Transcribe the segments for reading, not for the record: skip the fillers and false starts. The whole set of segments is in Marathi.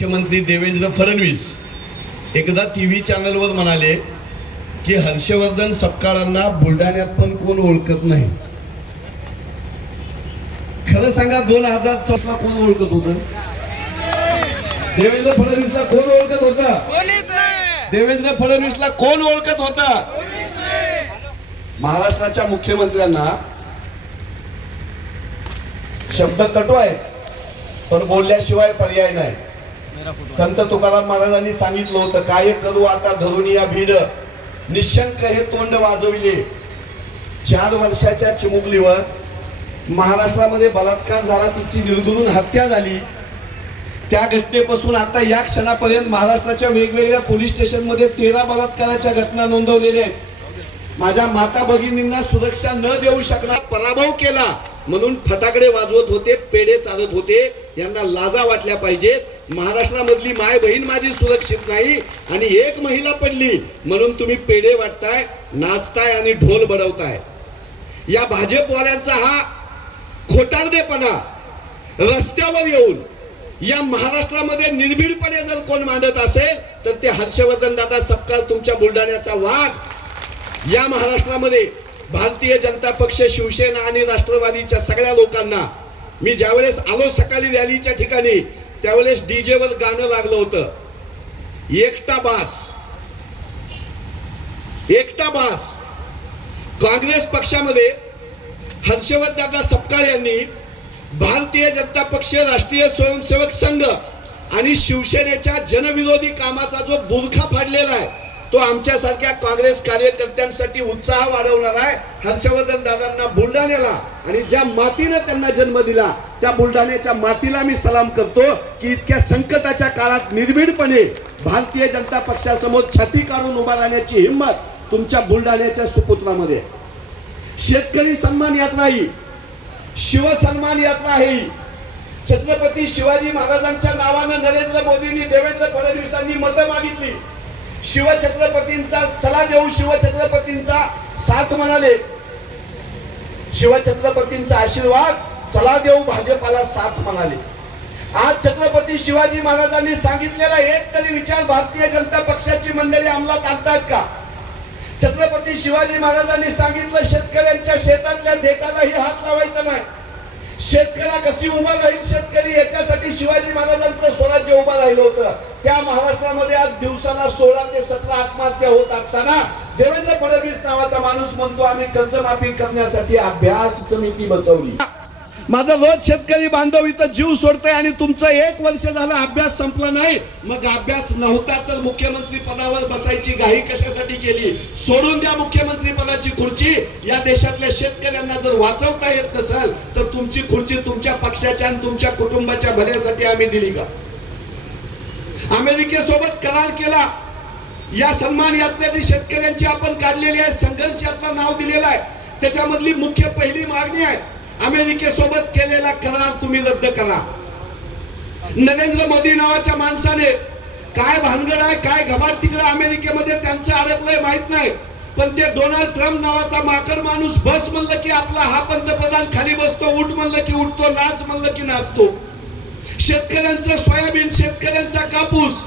मुख्यमंत्री देवेंद्र फडणवीस एकदा टीव्ही चॅनलवर म्हणाले की हर्षवर्धन सपकाळांना बुलढाण्यात पण कोण ओळखत नाही. खरं सांगा 2014 ला कोण ओळखत होतं? देवेंद्र फडणवीसला कोण ओळखत होतं? देवेंद्र फडणवीसला कोण ओळखत होतं? महाराष्ट्राच्या मुख्यमंत्र्यांना शब्द कटू आहेत पण बोलल्याशिवाय पर्याय नाही. संत तुकाराम महाराजांनी सांगितलं होतं, काय करू आता धरून या भीड, निशंक हे तोंड वाजविले. 4 वर्षाच्या चिमुकलीवर महाराष्ट्रामध्ये बलात्कार झाला, तिची निर्घृण हत्या झाली. त्या घटनेपासून आता या क्षणापर्यंत महाराष्ट्राच्या वेगवेगळ्या पोलीस स्टेशन मध्ये 13 बलात्काराच्या घटना नोंदवलेल्या आहेत. माझ्या माता भगिनींना सुरक्षा न देऊ शकणार पराभव केला म्हणून फटाकडे वाजवत होते, पेढे चालत होते. यांना लाजा वाटल्या पाहिजेत. महाराष्ट्रामधली माय बहीण माझी सुरक्षित नाही आणि एक महिला पडली म्हणून तुम्ही पेढे वाटताय, नाचताय आणि ढोल बडवताय. या भाजपवाल्यांचा हा खोटारडेपणा रस्त्यावर येऊन या महाराष्ट्रामध्ये निर्भीडपणे जर कोण मांडत असेल तर ते हर्षवर्धन दादा सपकाळ, तुमच्या बुलढाण्याचा वाघ. या महाराष्ट्रामध्ये भारतीय जनता पक्ष, शिवसेना आणि राष्ट्रवादीच्या सगळ्या लोकांना मी ज्यावेळेस आलो सकाळी रॅलीच्या ठिकाणी त्यावेळेस डीजे वर गाणं लागलं होतं, एकटा बास एकटा बास. काँग्रेस पक्षामध्ये हर्षवर्धन दादा सपकाळ यांनी भारतीय जनता पक्ष, राष्ट्रीय स्वयंसेवक संघ आणि शिवसेनेच्या जनविरोधी कामाचा जो बुरखा फाडलेला आहे तो आमच्यासारख्या काँग्रेस कार्यकर्त्यांसाठी उत्साह वाढवणार आहे. हर्षवर्धन दादांना बुलढाण्याला आणि ज्या मातीने त्यांना जन्म दिला त्या बुलढाण्याच्या मातीला मी सलाम करतो की इतक्या संकटाच्या काळात निर्भीडपणे भारतीय जनता पक्षासमोर छाती काढून उभा राहण्याची हिंमत तुमच्या बुलढाण्याच्या सुपुत्रामध्ये. शेतकरी सन्मान यात्रा ही शिवसन्मान यात्रा आहे. छत्रपती शिवाजी महाराजांच्या नावानं नरेंद्र मोदींनी, देवेंद्र फडणवीसांनी मतं मागितली. शिवछत्रपतींचा चला देऊ, शिवछत्रपतींचा साथ म्हणाले, शिवछत्रपतींचा आशीर्वाद चला देऊ, भाजपाला साथ म्हणाले. आज छत्रपती शिवाजी महाराजांनी सांगितलेला एक तरी विचार भारतीय जनता पक्षाची मंडळी अंमलात आणतात का? छत्रपती शिवाजी महाराजांनी सांगितलं, शेतकऱ्यांच्या शेतातल्या देठालाही हात लावायचा नाही. शेतकऱ्या कशी उभा राहील शेतकरी याच्यासाठी शिवाजी महाराजांचं स्वराज्य उभं राहिलं होतं. त्या महाराष्ट्रामध्ये आज दिवसाला 16 ते 17 आत्महत्या होत असताना देवेंद्र फडणवीस नावाचा माणूस म्हणतो आम्ही कर्जमाफी करण्यासाठी अभ्यास समिती बसवली. माझा रोज शेतकरी बांधव इथं जीव सोडतोय आणि तुमचं 1 वर्ष झालं अभ्यास संपला नाही. मग अभ्यास नव्हता तर मुख्यमंत्री पदावर बसायची घाई कशासाठी केली? सोडून द्या मुख्यमंत्री पदाची खुर्ची. या देशातल्या शेतकऱ्यांना जर वाचवता येत नसेल तर तुमची खुर्ची तुमच्या पक्षाच्या आणि तुमच्या कुटुंबाच्या भल्यासाठी आम्ही दिली का? अमेरिकेसोबत करार केला. या सन्मान यात्रेची शेतकऱ्यांची आपण काढलेली आहे, संघर्ष यात्रा नाव दिलेलं आहे. त्याच्यामधली मुख्य पहिली मागणी आहे, अमेरिकेसोबत केलेला करार तुम्ही रद्द करा. नरेंद्र मोदी नावाच्या माणसाने काय भानगड आहे, काय घबाड तिकडे अमेरिकेमध्ये त्यांचं अडकलंय माहित नाही, पण ते डोनाल्ड ट्रम्प नावाचा माकड माणूस बस म्हणलं की आपला हा पंतप्रधान खाली बसतो, उठ म्हणलं की उठतो, नाच म्हणलं की नाचतो. शेतकऱ्यांचं सोयाबीन, शेतकऱ्यांचा कापूस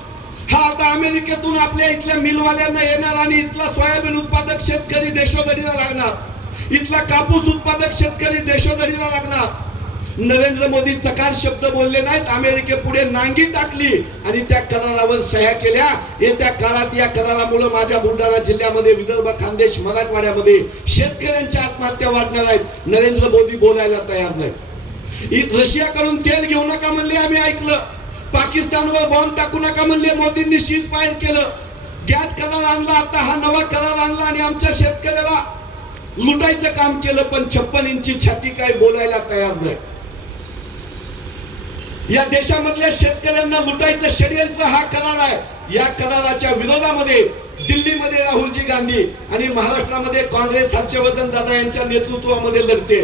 हा आता अमेरिकेतून आपल्या इथल्या मिलवाल्यांना येणार आणि इथला सोयाबीन उत्पादक शेतकरी देशोधडीला लागणार, इथला कापूस उत्पादक शेतकरी देशोधडीला लागणार. नरेंद्र मोदी चकार शब्द बोलले नाहीत, अमेरिकेपुढे नांगी टाकली आणि त्या करारावर सह्या केल्या. येत्या काळात या करारामुळे माझ्या बुलढाणा जिल्ह्यामध्ये, विदर्भ, खानदेश, मराठवाड्यामध्ये शेतकऱ्यांच्या आत्महत्या वाढणार आहेत. नरेंद्र मोदी बोलायला तयार नाहीत. रशियाकडून तेल घेऊ नका म्हणले, आम्ही ऐकलं. पाकिस्तानवर बॉम्ब टाकू नका म्हणले, मोदींनी सीज फायर केलं. गॅट करार आणला, आता हा नवा करार आणला आणि आमच्या शेतकऱ्याला लुटायचं काम केलं. पण 56 इंची छाती काय बोलायला तयार नाही. या देशामधल्या शेतकऱ्यांना लुटायचं षडयंत्र हा करार आहे. या कराराच्या विरोधामध्ये दिल्लीमध्ये राहुलजी गांधी आणि महाराष्ट्रामध्ये काँग्रेस हर्षवर्धन दादा यांच्या नेतृत्वामध्ये लढते.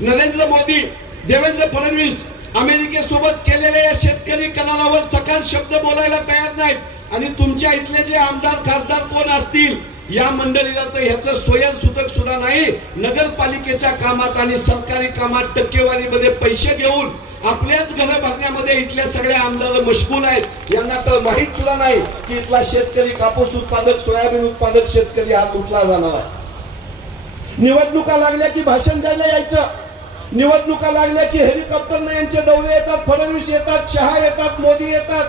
नरेंद्र मोदी, देवेंद्र फडणवीस अमेरिकेसोबत केलेल्या या शेतकरी करारावर चकार शब्द बोलायला तयार नाहीत. आणि तुमच्या इथले जे आमदार, खासदार कोण असतील या मंडळीला तर ह्याचं स्वयंसूतक सुद्धा नाही. नगरपालिकेच्या कामात आणि सरकारी कामात टक्केवारीमध्ये पैसे घेऊन आपल्याच घरं भरण्यामध्ये इथल्या सगळ्या आमदार मशगूल आहेत. यांना तर माहीत सुद्धा नाही की इथला शेतकरी, कापूस उत्पादक, सोयाबीन उत्पादक शेतकरी आज लुटला जाणार आहे. निवडणुका लागल्या की भाषण द्यायला यायचं, निवडणुका लागल्या की हेलिकॉप्टरने यांचे दौरे येतात, फडणवीस येतात, शहा येतात, मोदी येतात,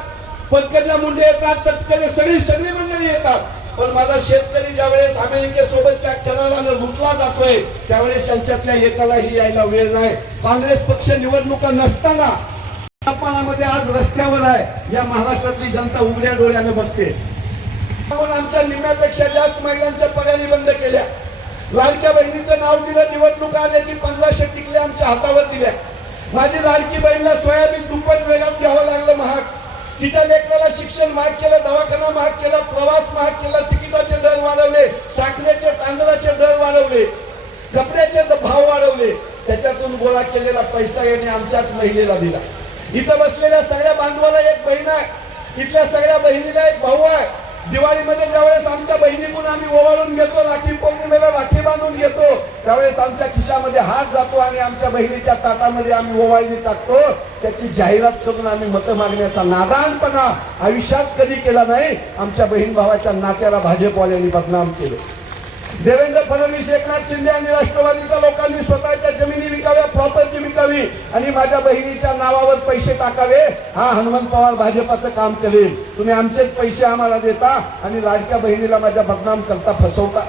पंकजा मुंडे येतात, तटकरे, सगळी मंडळी येतात. पण माझा शेतकरी ज्यावेळेस अमेरिकेसोबतच्या करारानं लुटला जातोय त्यावेळेस त्यांच्यातल्या एकालाही यायला वेळ नाही. काँग्रेस पक्ष निवडणुका नसताना तापमानामध्ये आज रस्त्यावर आहे. या महाराष्ट्रातली जनता उघड्या डोळ्याने बघते. म्हणून आमच्या निम्म्यापेक्षा जास्त महिलांच्या पगारी बंद केल्या. लाडक्या बहिणीचं नाव दिलं, निवडणूक आल्या की 1500 टिकल्या आमच्या हातावर दिल्या. माझी लाडकी बहिणीला सोयाबीन दुप्पट वेगात घ्यावं लागलं महाग. तिच्या लेकराला शिक्षण महाग केलं, दवाखाना महाग केला, प्रवास महाग केला, तिकिटाचे दर वाढवले, साखरेचे तांदळाचे दर वाढवले, कपड्याचे भाव वाढवले. त्याच्यातून गोळा केलेला पैसा याने आमच्याच महिलेला दिला. इथं बसलेल्या सगळ्या बांधवाला एक बहीण आहे, इथल्या सगळ्या बहिणीला एक भाऊ आहे. दिवाळीमध्ये ज्यावेळेस आमच्या बहिणीकडून आम्ही ओवाळून घेतो, राखी पौर्णिमेला राखी बांधून घेतो, त्यावेळेस आमच्या खिशामध्ये हात जातो आणि आमच्या बहिणीच्या ताटामध्ये आम्ही ओवाळणी टाकतो. त्याची जाहिरात करून आम्ही मतं मागण्याचा नादानपणा आयुष्यात कधी केला नाही. आमच्या बहीण भावाच्या नात्याला भाजपवाल्यांनी बदनाम केले. देवेंद्र फडणवीस, एकनाथ शिंदे आणि राष्ट्रवादीच्या लोकांनी स्वतःच्या जमिनी विकाव्या, प्रॉपर्टी विकावी आणि माझ्या बहिणीच्या नावावर पैसे टाकावे. हा हनुमंत पवार भाजपाचं काम करेल. तुम्ही आमचेच पैसे आम्हाला देता आणि लाडक्या बहिणीला माझ्या बदनाम करता, फसवता.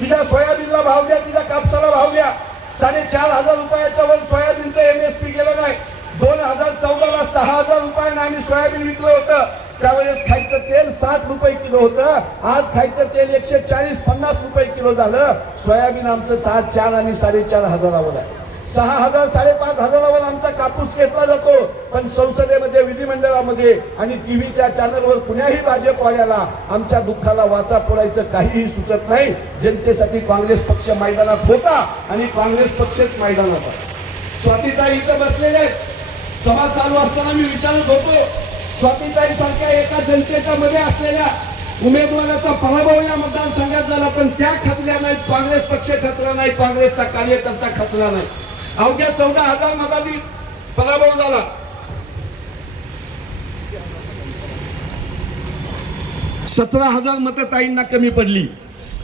तिच्या सोयाबीनला भाव द्या, तिच्या कापसाला भाव द्या. 4,500 रुपयाच्या वर सोयाबीनचं MSP गेलं नाही. 2014ला 6,000 रुपयानं आम्ही सोयाबीन विकलं होतं. त्यावेळेस खायचं तेल 60 रुपये किलो होतं. आज खायचं तेल 140-150 रुपये किलो झालं. सोयाबीन आमचं 4 आणि 4,500वर आहे. 6,000 5,500वर आमचा कापूस घेतला जातो. पण संसदेमध्ये, विधिमंडळामध्ये आणि टीव्हीच्या चॅनलवर कुण्याही भाजपवाल्याला आमच्या दुःखाला वाचा फोडायचं काहीही सुचत नाही. जनतेसाठी काँग्रेस पक्ष मैदानात होता आणि काँग्रेस पक्षच मैदानात आहे. स्वातीताई इथं बसलेले, सभा चालू असताना मी विचारत होतो, स्वातीताई सारख्या एका जनतेच्या मध्ये असलेल्या उमेदवाराचा पराभव या मतदारसंघात झाला, पण त्या खचल्या नाहीत, काँग्रेस पक्ष खचला नाही, काँग्रेसचा कार्यकर्ता खचला नाही. अवघ्या 14,000 मतांनी पराभव झाला. 17,000 मतं ताईंना कमी पडली.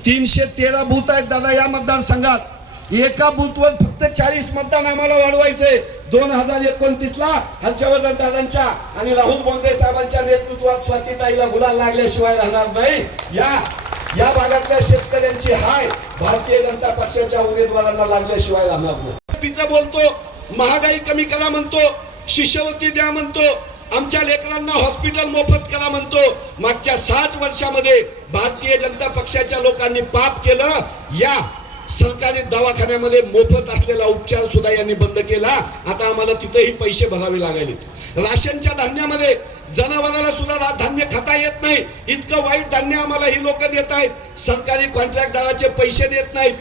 313 बूथ आहेत दादा या मतदारसंघात. एका बूथवर फक्त 40 मतदान आम्हाला वाढवायचे. 2029ला हर्षवर्धन दादांच्या आणि राहुल बोंद्रे साहेबांच्या नेतृत्वात स्वातीताईला गुलाल लागल्याशिवाय राहणार नाही. या भागातल्या शेतकऱ्यांची हाय भारतीय जनता पक्षाच्या उमेदवारांना लागल्याशिवाय राहणार नाही. तिचं बोलतो, महागाई कमी करा म्हणतो, शिष्यवृत्ती द्या म्हणतो, आमच्या लेकरांना हॉस्पिटल मोफत करा म्हणतो. मागच्या 60 वर्षामध्ये भारतीय जनता पक्षाच्या लोकांनी पाप केलं. या सरकारी दवाखान्यामध्ये मोफत असलेला उपचार सुद्धा यांनी बंद केला. आता आम्हाला तिथेही पैसे भरावे लागले. राशनच्या धान्यामध्ये जनावराला सुद्धा धान्य खाता येत नाही. इतकं वाईट धान्य आम्हाला ही लोक देत आहेत. सरकारी कॉन्ट्रॅक्टदाराचे पैसे देत नाहीत.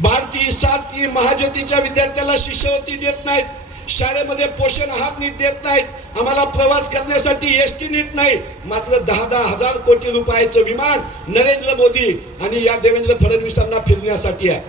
भारती, सारथी, महाज्योतीच्या विद्यार्थ्याला शिष्यवृत्ती देत नाहीत. शाळेमध्ये पोषण आहार नीट देत नाहीत. आम्हाला प्रवास करण्यासाठी एसटी नीट नाही. मात्र 10-10 हजार कोटी रुपयाचं विमान नरेंद्र मोदी आणि या देवेंद्र फडणवीसांना फिरण्यासाठी आहे.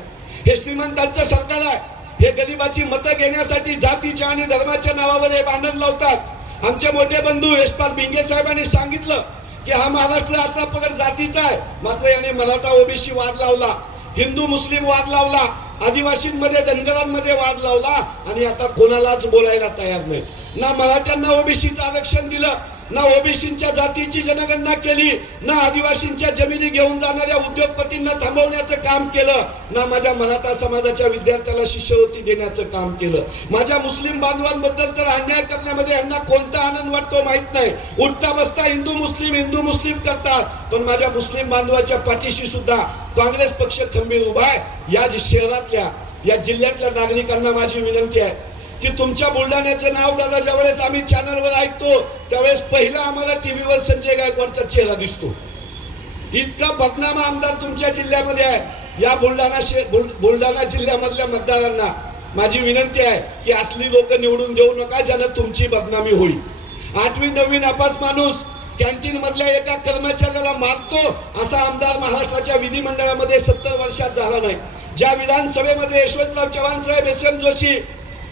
हे श्रीमंतांचं सरकार आहे. हे गरिबाची मतं घेण्यासाठी जातीच्या आणि धर्माच्या नावावर हे भांडण लावतात. आमचे मोठे बंधू यशपाल भिंगे साहेबांनी सांगितलं की हा महाराष्ट्र 18 पगड जातीचा आहे. मात्र याने मराठा ओबीसी वाद लावला, हिंदू मुस्लिम वाद लावला, आदिवासींमध्ये धनगरांमध्ये वाद लावला आणि आता कोणालाच बोलायला तयार नाही. ना मराठ्यांना ओबीसीचं आरक्षण दिलं, ना ओबीसींच्या जातीची जनगणना केली, ना आदिवासींच्या जमिनी घेऊन जाणाऱ्या उद्योगपतींना थांबवण्याचं काम केलं, ना माझ्या मराठा समाजाच्या विद्यार्थ्याला शिष्यवृत्ती देण्याचं काम केलं. माझ्या मुस्लिम बांधवांबद्दल तर अन्याय करण्यामध्ये यांना कोणता आनंद वाटतो माहित नाही. उठता बसता हिंदू मुस्लिम करतात. पण माझ्या मुस्लिम बांधवाच्या पाठीशी सुद्धा काँग्रेस पक्ष खंबीर उभा आहे. या शहरातल्या, या जिल्ह्यातल्या नागरिकांना माझी विनंती आहे की तुमच्या बुलढाण्याचं नाव दादा ज्यावेळेस आम्ही चॅनलवर ऐकतो त्यावेळेस पहिला आम्हाला टीव्हीवर संजय गायकवाडचा चेहरा दिसतो. इतका बदनाम आमदार तुमच्या जिल्ह्यामध्ये आहे. या बुलढाणा जिल्ह्यामधल्या मतदारांना माझी विनंती आहे की असली लोक निवडून देऊ नका ज्यानं तुमची बदनामी होईल. 8वी-9वी नापास माणूस कॅन्टीन मधल्या एका कर्मचाऱ्याला मारतो असा आमदार महाराष्ट्राच्या विधिमंडळामध्ये 70 वर्षात झाला नाही. ज्या विधानसभेमध्ये यशवंतराव चव्हाण साहेब, SM जोशी,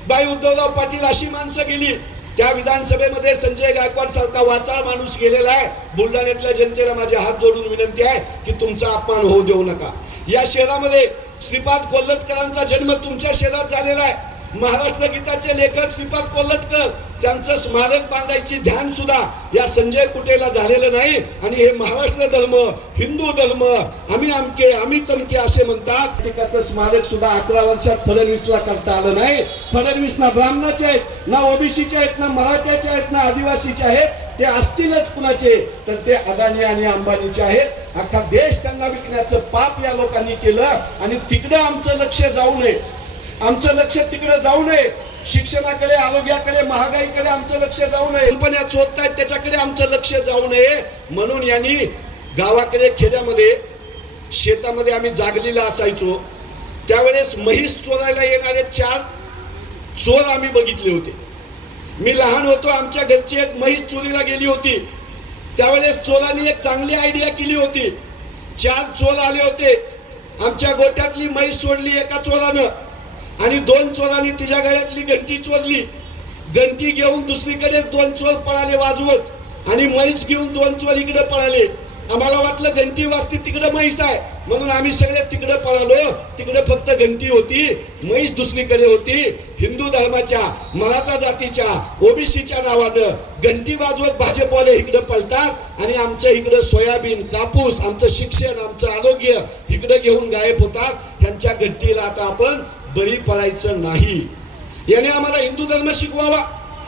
बाई उद्धवराव पाटील अशी माणसं गेली. त्या विधानसभेमध्ये संजय गायकवाड सारखा वाचाळ माणूस गेलेला आहे. बुलढाण्यातल्या जनतेला माझे हात जोडून विनंती आहे की तुमचा अपमान होऊ देऊ नका. या शहरामध्ये श्रीपाद कोल्हटकरांचा जन्म तुमच्या शहरात झालेला आहे. महाराष्ट्र गीताचे लेखक श्रीपाद कोल्हटकर त्यांचं स्मारक बांधायची ध्यान सुद्धा या संजय कुटेला झालेलं नाही. आणि हे महाराष्ट्र धर्म, हिंदू धर्म, आम्ही अमके आम्ही तमके असे म्हणतात. त्याचं स्मारक सुद्धा 11 वर्षात फडणवीसला करता आलं नाही. फडणवीस ना ब्राह्मणाचे आहेत, ना ओबीसीचे आहेत, ना मराठ्याचे आहेत, ना आदिवासीचे आहेत. ते असतीलच कुणाचे तर ते अदानी आणि अंबानीचे आहेत. अख्खा देश त्यांना विकण्याचं पाप या लोकांनी केलं. आणि तिकडे आमचं लक्ष जाऊ नये, आमचं लक्ष तिकडे जाऊ नये. शिक्षणाकडे, आरोग्याकडे, महागाईकडे आमचं लक्ष जाऊ नये. कंपन्या चोरतायत त्याच्याकडे आमचं लक्ष जाऊ नये. म्हणून यांनी गावाकडे, खेड्यामध्ये, शेतामध्ये आम्ही जागलीला असायचो त्यावेळेस म्हैस चोरायला येणारे 4 चोर आम्ही बघितले होते. मी लहान होतो, आमच्या घरची एक म्हैस चोरीला गेली होती. त्यावेळेस चोरांनी एक चांगली आयडिया केली होती. 4 चोर आले होते. आमच्या गोठ्यातली म्हैस सोडली एका चोरानं आणि 2 चोरांनी तिच्या गळ्यातली घंटी चोरली. घंटी घेऊन दुसरीकडे 2 चोर पळाले वाजवत आणि म्हैस घेऊन 2 चोर इकडे पळाले. आम्हाला वाटलं घंटी वाजती तिकडे म्हैस आहे म्हणून आम्ही सगळे तिकडे पळालो. तिकडे फक्त घंटी होती, म्हैस दुसरीकडे होती. हिंदू धर्माच्या, मराठा जातीच्या, ओबीसीच्या नावानं घंटी वाजवत भाजपवाले इकडे पळतात आणि आमच्या इकडे सोयाबीन, कापूस, आमचं शिक्षण, आमचं आरोग्य इकडे घेऊन गायब होतात. ह्यांच्या घंटीला आता आपण बळी पडायचं नाही. याने आम्हाला हिंदू धर्म शिकवावा.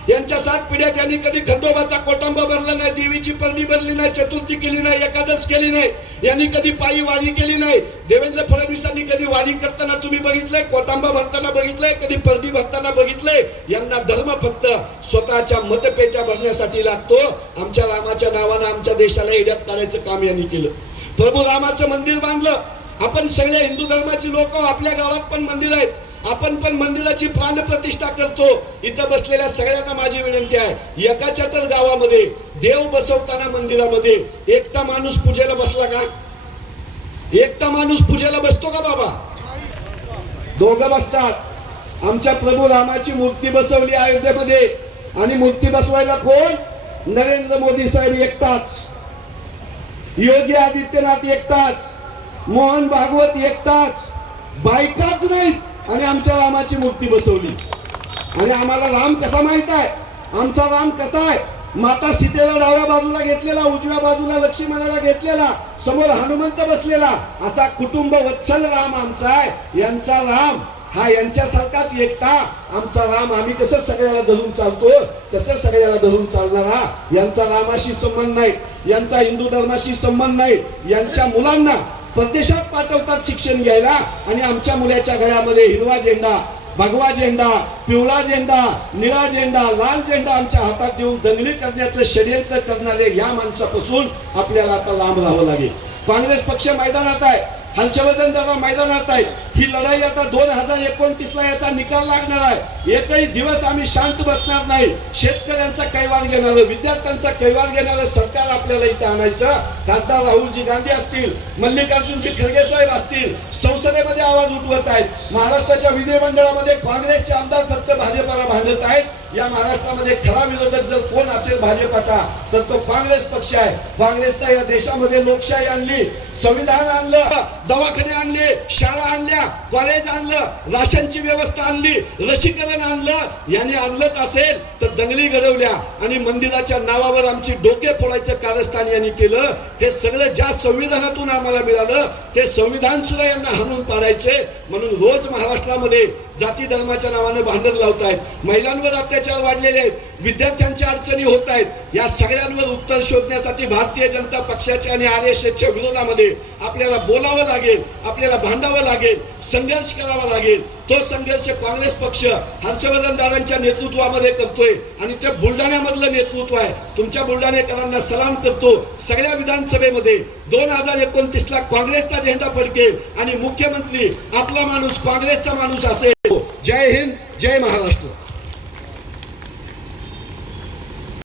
यांच्या 7 पिढ्या त्यांनी कधी खंडोबाचा कोटंबा भरला नाही, देवीची परडी भरली नाही, चतुर्थी केली नाही, एकादश केली नाही. यांनी कधी पायी वारी केली नाही. देवेंद्र फडणवीसांनी कधी वारी करताना तुम्ही बघितलंय? कोटंबा भरताना बघितलंय? कधी परडी भरताना बघितलंय? यांना धर्म फक्त स्वतःच्या मतपेट्या भरण्यासाठी लागतो. आमच्या रामाच्या नावानं आमच्या देशाला येड्यात काढायचं काम यांनी केलं. प्रभू रामाचं मंदिर बांधलं. आपण सगळे हिंदू धर्माची लोक, आपल्या गावात पण मंदिर आहेत, आपण पण मंदिराची प्राणप्रतिष्ठा करतो. इथं बसलेल्या सगळ्यांना माझी विनंती आहे, एकाच्या तर गावामध्ये देव बसवताना मंदिरामध्ये एकटा माणूस पूजेला बसला का? एकटा माणूस पूजेला बसतो का बाबा? दोघं बसतात. आमच्या प्रभू रामाची मूर्ती बसवली अयोध्येमध्ये आणि मूर्ती बसवायला कोण? नरेंद्र मोदी साहेब एकटाच, योगी आदित्यनाथ एकटाच, मोहन भागवत एकटाच, बायकाच नाहीत आणि आमच्या रामाची मूर्ती बसवली. आणि आम्हाला राम कसा माहित आहे? आमचा राम कसा आहे? माता सीतेला डाव्या बाजूला घेतलेला, उजव्या बाजूला लक्ष्मणाला घेतलेला, समोर हनुमंत बसलेला, असा कुटुंब वत्सल राम आमचा आहे. यांचा राम हा यांच्यासारखाच एकटा आमचा राम. आम्ही कसं सगळ्याला धरून चालतो तसं सगळ्याला धरून चालणारा यांचा रामाशी संबंध नाही, यांचा हिंदू धर्माशी संबंध नाही. यांच्या मुलांना परदेशात पाठवतात शिक्षण घ्यायला आणि आमच्या मुलाच्या गळ्यामध्ये हिरवा झेंडा, भगवा झेंडा, पिवळा झेंडा, निळा झेंडा, लाल झेंडा आमच्या हातात देऊन दंगली करण्याचं षडयंत्र करणारे या माणसापासून आपल्याला आता लांब राहावं लागेल. काँग्रेस पक्ष मैदानात आहे, हर्षवर्धन दादा मैदानात आहे. ही लढाई आता 2029ला याचा निकाल लागणार आहे. एकही दिवस आम्ही शांत बसणार नाही. शेतकऱ्यांचा कैवार घेणारं, विद्यार्थ्यांचा कैवार घेणारं सरकार आपल्याला इथे आणायचं. खासदार राहुलजी गांधी असतील, मल्लिकार्जुनजी खरगे साहेब असतील, संसदेमध्ये आवाज उठवत आहेत. महाराष्ट्राच्या विधिमंडळामध्ये काँग्रेसचे आमदार फक्त भाजपाला भांडत आहेत. या महाराष्ट्रामध्ये खरा विरोधक जर कोण असेल भाजपाचा तर तो काँग्रेस पक्ष आहे. काँग्रेसने या देशामध्ये लोकशाही आणली, संविधान आणलं, दवाखाने आणले, शाळा आणल्या, कॉलेज आणलं, राशनची व्यवस्था आणली, लसीकरण आणलं. यांनी आणलंच असेल तर दंगली घडवल्या आणि मंदिराच्या नावावर आमची डोके फोडायचं कारस्थान यांनी केलं. हे सगळं ज्या संविधानातून आम्हाला मिळालं ते संविधान सुद्धा यांना हाणून पाडायचे. म्हणून रोज महाराष्ट्रामध्ये जाती धर्माच्या नावानं भांडण लावतायत. महिलांवर अत्याचार वाढलेले आहेत, विद्यार्थ्यांच्या अडचणी होत आहेत. या सगळ्यांवर उत्तर शोधण्यासाठी भारतीय जनता पक्षाच्या आणि RSSच्या विरोधामध्ये आपल्याला बोलावं लागेल, आपल्याला भांडावं लागेल, संघर्ष करावा लागेल. तो संघर्ष काँग्रेस पक्ष हर्षवर्धन दादांच्या नेतृत्वामध्ये करतोय आणि ते बुलढाण्यामधलं नेतृत्व आहे. तुमच्या बुलढाणेकरांना सलाम करतो. सगळ्या विधानसभेमध्ये 2029ला काँग्रेसचा झेंडा फडकेल आणि मुख्यमंत्री आपला माणूस काँग्रेसचा माणूस असेल. जय हिंद, जय महाराष्ट्र.